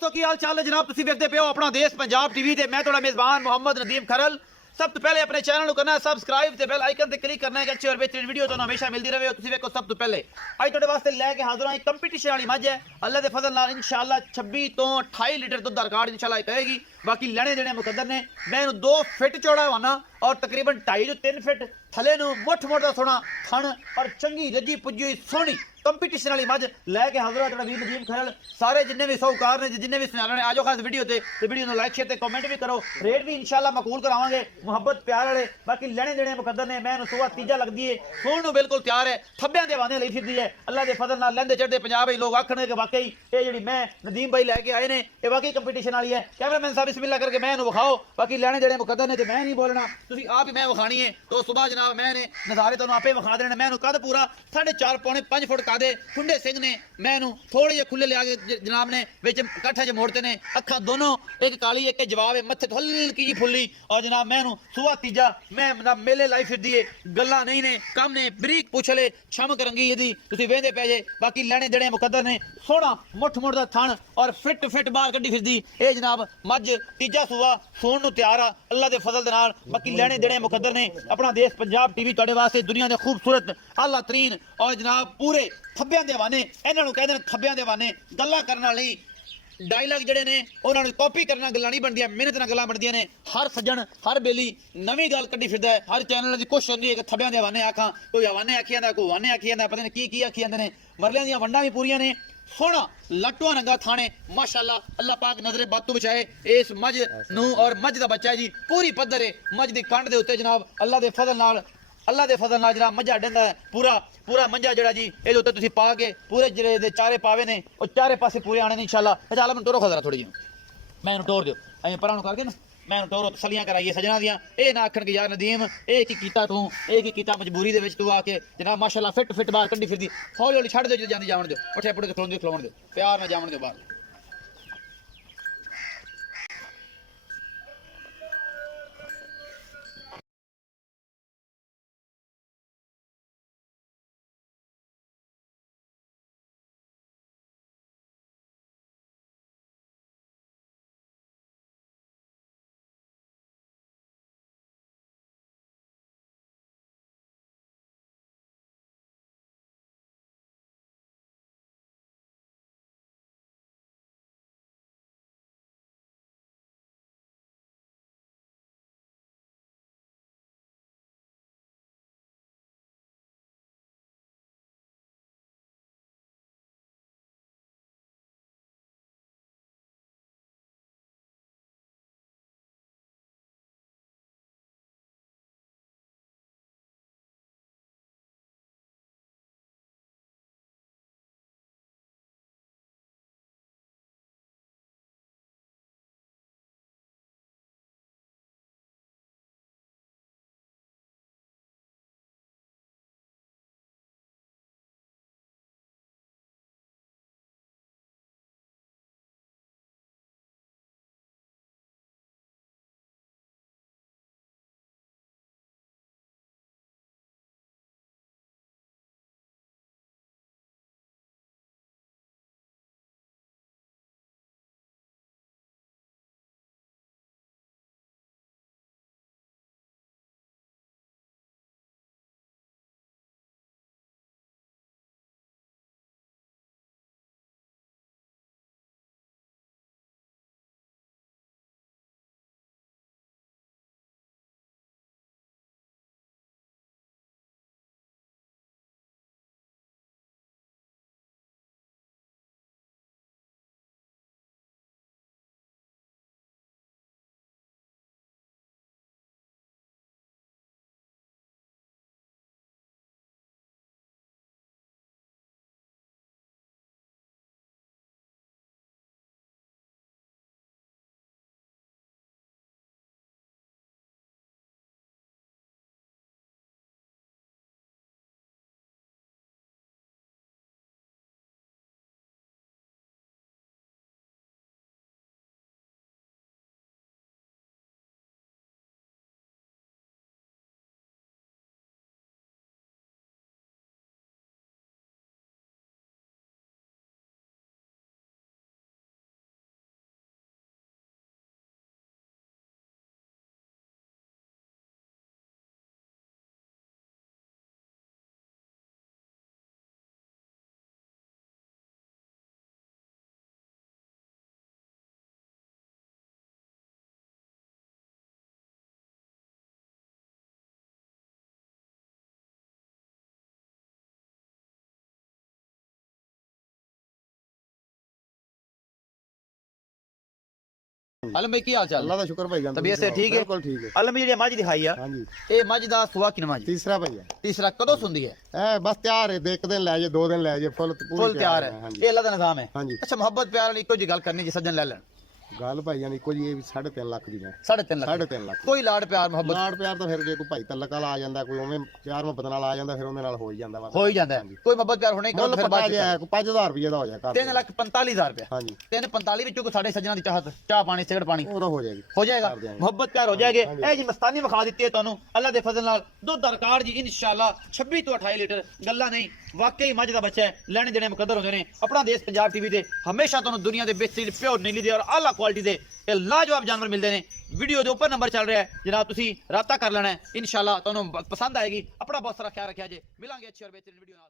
ਦੋਸਤੋ ਕੀ ਹਾਲ ਚਾਲ ਹੈ ਜਨਾਬ ਤੁਸੀਂ ਵੇਖਦੇ ਪਿਓ ਆਪਣਾ ਦੇਸ਼ ਪੰਜਾਬ ਟੀਵੀ ਤੇ ਮੈਂ ਤੁਹਾਡਾ ਮੇਜ਼ਬਾਨ ਮੁਹੰਮਦ ਨਦੀਮ ਖਰਲ ਸਭ ਤੋਂ ਪਹਿਲੇ ਆਪਣੇ ਚੈਨਲ ਨੂੰ ਕਰਨਾ ਸਬਸਕ੍ਰਾਈਬ ਤੇ ਬੈਲ ਆਈਕਨ ਤੇ ਕਲਿੱਕ ਕਰਨਾ ਹੈ ਕਿ ਅੱਛੀ ਔਰ ਬਿਹਤਰੀਨ ਵੀਡੀਓ ਤੁਹਾਨੂੰ ਹਮੇਸ਼ਾ ਮਿਲਦੀ ਰਹੇ ਤੁਸੀਂ ਵੇਖੋ ਸਭ ਤੋਂ ਪਹਿਲੇ ਅੱਜ ਤੁਹਾਡੇ ਵਾਸਤੇ ਲੈ ਕੇ ਹਾਜ਼ਰ ਹਾਂ ਇੱਕ ਕੰਪੀਟੀਸ਼ਨ ਵਾਲੀ ਮੱਝ ਹੈ ਅੱਲਾ ਦੇ ਫਜ਼ਲ ਨਾਲ ਇਨਸ਼ਾਅੱਲਾ 26 ਤੋਂ 28 ਲੀਟਰ ਦੁੱਧ ਦਾ ਰਿਕਾਰਡ ਇਨਸ਼ਾਅੱਲਾ ਇਹ ਕਹੇਗੀ ਬਾਕੀ ਲੈਣੇ ਦੇਣੇ ਮੁਕੱਦਰ ਨੇ ਮੈਂ ਇਹਨੂੰ 2 ਫਿੱਟ ਚੌੜਾ ਹੋਣਾ ਔਰ ਤਕਰੀਬਨ 2.5 ਤੋਂ 3 ਫਿੱਟ ਥੱਲੇ ਨੂੰ ਮੁੱਠ ਦਾ ਸੋਹਣਾ ਥਣ ਔਰ ਚੰਗੀ ਰੱਜੀ ਪੁੱਜੀ ਹੋਈ ਸੋਹਣੀ ਕੰਪੀਟੀਸ਼ਨ ਵਾਲੀ ਮੱਝ ਲੈ ਕੇ ਹਾਜ਼ਰ ਤੁਹਾਡਾ ਵੀਰ ਨਦੀਮ ਖਰਲ ਸਾਰੇ ਜਿੰਨੇ ਵੀ ਸੌਕਾਰ ਨੇ ਜਿੰਨੇ ਵੀ ਸੁਣਾਣੇ ਨੇ ਆਜੋ ਖਾਸ ਵੀਡੀਓ ਤੇ ਵੀਡੀਓ ਨੂੰ ਲਾਈਕ ਸ਼ੇਅਰ ਤੇ ਕਮੈਂਟ ਵੀ ਕਰੋ ਰੇਟ ਵੀ ਇਨਸ਼ਾਅੱਲਾ ਮਕਬੂਲ ਕਰਾਵਾਂਗੇ ਮੁਹੱਬਤ ਪਿਆਰ ਵਾਲੇ ਬਾਕੀ ਲੈਣੇ ਦੇਣੇ ਮੁਕੱਦਰ ਨੇ ਮੈਂ ਇਹਨੂੰ ਸੁਬਹ ਤੀਜਾ ਲੱਗਦੀ ਹੈ ਸੋਹਣ ਨੂੰ ਬਿਲਕੁਲ ਤਿਆਰ ਹੈ ਥੱਬਿਆਂ ਦੇ ਵਾਦੇ ਲਈ ਫਿਰਦੀ ਹੈ ਅੱਲਾ ਦੇ ਫਜ਼ਲ ਨਾਲ ਲੈਂਦੇ ਚੜਦੇ ਪੰਜਾਬ ਵਿੱਚ ਲੋਕ ਆਖਣਗੇ ਕਿ ਵਾਕਈ ਇਹ ਜਿਹੜੀ ਮੈਂ ਨਦੀਮ ਭਾਈ ਲੈ ਕੇ ਆਏ ਨੇ ਇਹ ਵਾਕਈ ਕੰਪੀਟੀਸ਼ਨ ਵਾਲੀ ਹੈ ਕੈਮਰਾਮੈਨ ਸਾਹਿਬ ਬਿਸਮਿਲ੍ਲਾ ਕਰਕੇ ਮੈਂ ਇਹਨੂੰ ਵਿਖਾਓ ਬਾਕੀ ਲੈਣੇ ਦੇਣੇ ਮੁਕੱਦਰ ਨੇ ਤੇ ਮੈਂ ਨਹੀਂ ਬੋਲਣਾ ਤੁਸੀਂ ਆਪ ਹੀ ਮੈਂ ਵਿਖਾਣੀ ਹੈ ਤੋਂ ਸੁਬਹ ਜਨਾਬ ਮੈਂ ਨੇ ਨਜ਼ਾਰੇ ਤੁਹਾਨੂੰ ਆਪੇ ਵਿਖਾ ਦੇਣੇ ਮੈਂ ਇਹਨੂੰ ਕੱਦ ਪੂਰਾ 4.5 ਪੌਣੇ 5 ਫੁੱਟ ਕਾਦੇ ਖੁੰਡੇ ਸਿੰਘ ਨੇ मैं थोड़े जे खुले लिया के जनाब ने विच कट्ठे च मोड़ते ने अखा दोनों एक काली एक जवाब है मत्थे हल्की जी फुल्ली और जनाब मैं सुबह तीजा मैं मेले लाई फिरदी है गल्ला नहीं ने कम ने बरीक पुछले छमक रंगी यदि तुसीं वेंदे पै जे बाकी लेने देने मुकद्दर ने सोहना मुठ मुठ दा थण और फिट बाहर कड्डी फिरदी ए जनाब मझ तीजा सुबह सोण नूं तैयार आ अल्लाह दे फजल दे नाल बाकी लेने देने मुकद्दर ने अपना देश पंजाब टीवी तुहाडे वास्ते दुनिया दे खूबसूरत आला तरीन और जनाब पूरे थब्बियां दे हवाने ਇਹਨਾਂ ਨੂੰ ਕਹਿੰਦੇ ਨੇ ਥੱਬਿਆਂ ਦੇ ਵਾਨੇ ਗੱਲਾਂ ਕਰਨ ਵਾਲੀ ਡਾਇਲੌਗ ਜਿਹੜੇ ਨੇ ਉਹਨਾਂ ਨੂੰ ਕਾਪੀ ਕਰਨਾ ਗੱਲਾਂ ਨਹੀਂ ਬਣਦੀਆਂ ਮਿਹਨਤ ਨਾਲ ਗੱਲਾਂ ਬਣਦੀਆਂ ਨੇ ਹਰ ਸੱਜਣ ਹਰ ਬੇਲੀ ਨਵੀਂ ਗੱਲ ਕੱਢੀ ਫਿਰਦਾ ਹੈ ਹਰ ਚੈਨਲ ਦੀ ਕੋਸ਼ਿਸ਼ ਹੁੰਦੀ ਹੈ ਕਿ ਥੱਬਿਆਂ ਦੇ ਵਾਨੇ ਆਖਾਂ ਕੋਈ ਹਵਾਨੇ ਆਖੀ ਜਾਂਦਾ ਕੋਈ ਵਾਨੇ ਆਖੀ ਜਾਂਦਾ ਪਤਾ ਨਹੀਂ ਕੀ ਆਖੀ ਜਾਂਦੇ ਨੇ ਮਰਲਿਆਂ ਦੀਆਂ ਵੰਡਾਂ ਵੀ ਪੂਰੀਆਂ ਨੇ ਸੋਹਣਾ ਲੱਟੂਆਂ ਰੰਗਾ ਥਾਣੇ ਮਾਸ਼ਾਅੱਲਾ ਅੱਲਾਹ ਪਾਕ ਨਜ਼ਰੇ ਬਾਤ ਤੋਂ ਬਚਾਏ ਇਸ ਮੱਝ ਨੂੰ ਔਰ ਮੱਝ ਦਾ ਬੱਚਾ ਜੀ ਪੂਰੀ ਪੱਧਰ ਹੈ ਮੱਝ ਦੀ ਕੰਡ ਦੇ ਉੱਤੇ ਜਨਾਬ ਅੱਲਾਹ ਦੇ ਫਜ਼ਲ ਨਾਲ ਜਨਾਬ ਮੱਝਾ ਡੰਦਾ ਪੂਰਾ ਮੰਜਾ ਜਿਹੜਾ ਜੀ ਇਹਦੇ ਉੱਤੇ ਤੁਸੀਂ ਪਾ ਕੇ ਪੂਰੇ ਜਿਹੜੇ ਦੇ ਚਾਰੇ ਪਾਵੇ ਨੇ ਉਹ ਚਾਰੇ ਪਾਸੇ ਪੂਰੇ ਆਣੇ ਨੇ ਇਨਸ਼ਾਅੱਲਾ ਚੱਲ ਮੈਨੂੰ ਟੋਰੋ ਖਜ਼ਰਾ ਥੋੜੀ ਜਿਹੀ ਮੈਂ ਇਹਨੂੰ ਟੋਰ ਦਿਓ ਐਂ ਪਰਾਂ ਨੂੰ ਕਰਕੇ ਨਾ मैं टोरो तसलियां कराइए सजना दियां ये ना आखन कि यार नदीम ये की कीता तू ये की कीता मजबूरी दे विच तू आके जनाब माशाअल्लाह फिट बाहर कड्डी फिरदी हौली हौली छड़ दो जांदी जावन दो उठे पुड़े खलोण दो प्यार ना जावन दो बाहर ਹਾਂਜੀ ਆਲਮ ਭਾਈ ਕੀ ਹਾਲ ਚਾਲ? ਅੱਲਾ ਦਾ ਸ਼ੁਕਰ ਭਾਈ ਜਾਨ, ਤਬੀਅਤ ਸੇ ਠੀਕ ਹੈ? ਬਿਲਕੁਲ ਠੀਕ ਹੈ। ਆਲਮ ਜਿਹੜੀ ਮੱਝ ਦਿਖਾਈ ਆ, ਹਾਂਜੀ ਇਹ ਮੱਝ ਦਾ ਸੂਆ ਕਿਨਵਾ ਜੀ? ਤੀਸਰਾ ਭਾਈ ਹੈ। ਤੀਸਰਾ ਕਦੋਂ ਸੁੰਦੀ ਹੈ? ਇਹ ਬਸ ਤਿਆਰ ਹੈ, ਇੱਕ ਦਿਨ ਲੈ ਜੇ 2 ਦਿਨ ਲੈ ਜੇ, ਫੁੱਲ ਤਿਆਰ ਹੈ। ਇਹ ਅੱਲਾ ਦਾ ਨਿਜ਼ਾਮ ਹੈ। ਹਾਂਜੀ ਅੱਛਾ ਮੁਹੱਬਤ ਪਿਆਰ ਵਾਲੀ ਇੱਕੋ ਜੀ ਗੱਲ ਕਰਨੀ ਜੀ, ਸੱਜਣ ਲੈ ਲੈਣ। ਗੱਲ ਭਾਈ ਜਾਨ ਇੱਕੋ ਜੀ, ਇਹ ਵੀ 3.5 ਲੱਖ ਦੀ ਹੈ। 3.5 ਲੱਖ। ਕੋਈ ਲਾੜ ਪਿਆਰ ਮੁਹੱਬਤ? ਲਾੜ ਪਿਆਰ ਤਾਂ ਫਿਰ ਜੇ ਕੋਈ ਭਾਈ ਤਲਕ ਵਾਲਾ ਆ ਜਾਂਦਾ, ਕੋਈ ਉਵੇਂ ਪਿਆਰ ਮੁਹੱਬਤ ਨਾਲ ਆ ਜਾਂਦਾ, ਫਿਰ ਉਹਦੇ ਨਾਲ ਹੋ ਹੀ ਜਾਂਦਾ ਵਾ। ਹੋ ਹੀ ਜਾਂਦਾ ਹੈ। ਕੋਈ ਮੁਹੱਬਤ ਪਿਆਰ ਹੋਣੇ ਮੁੱਲ ਪਤਾ ਜੇ 5000 ਰੁਪਏ ਦਾ ਹੋ ਜਾਏ। 3,45,000 ਰੁਪਏ। ਹਾਂਜੀ 3,45 ਵਿੱਚੋਂ ਕੋਈ ਸਾਡੇ ਸੱਜਣਾ ਦੀ ਚਾਹਤ, ਚਾਹ ਪਾਣੀ ਸਿਗਰਟ ਪਾਣੀ ਉਹ ਤਾਂ ਹੋ ਜਾਏਗੀ, ਹੋ ਜਾਏਗਾ। ਮੁਹੱਬਤ ਪਿਆਰ ਹੋ ਜਾਏਗੇ। ਇਹ ਜੀ ਮਸਤਾਨੀ ਵਿਖਾ ਦਿੱਤੀ ਹੈ ਤੁਹਾਨੂੰ ਅੱਲਾ ਦੇ ਫਜ਼ਲ ਨਾਲ। ਦੁੱਧ ਦਾ ਰਿਕਾਰਡ ਜੀ ਇਨਸ਼ਾਅੱਲਾ 26 ਤੋਂ 28 ਲੀਟਰ, ਗੱਲਾਂ ਨਹੀਂ, ਵਾਕਈ ਮੱਝ ਦਾ ਬੱਚਾ ਹੈ। ਲੈਣੇ ਦੇਣੇ ਮੁਕੱਦਰ ਹੁੰਦੇ ਨੇ। ਆਪਣਾ ਦੇਸ਼ ਪੰਜਾਬ ਟੀਵੀ ਤੇ ਹਮੇਸ਼ਾ ਤੁਹਾਨੂੰ ਦੁਨੀਆ ਦੇ ਬਿਹਤਰੀਨ ਪਿਓਰ ਨੀਲੀ ਦੇ ਔਰ ਆਲਾ ਕੁਆਲਿਟੀ ਦੇ ਇਹ ਲਾਜਵਾਬ ਜਾਨਵਰ ਮਿਲਦੇ ਨੇ। ਵੀਡੀਓ ਦੇ ਉੱਪਰ ਨੰਬਰ ਚੱਲ ਰਿਹਾ ਹੈ ਜਨਾਬ, ਤੁਸੀਂ ਰਾਬਤਾ ਕਰ ਲੈਣਾ ਹੈ। ਇਨਸ਼ਾਅੱਲਾ ਤੁਹਾਨੂੰ ਪਸੰਦ ਆਏਗੀ। ਆਪਣਾ ਬਹੁਤ ਸਾਰਾ ਖਿਆਲ ਰੱਖਿਆ ਜੇ। ਮਿਲਾਂਗੇ ਅੱਛੀ ਔਰ ਬਿਹਤਰੀਨ ਵੀਡੀਓ ਨਾਲ।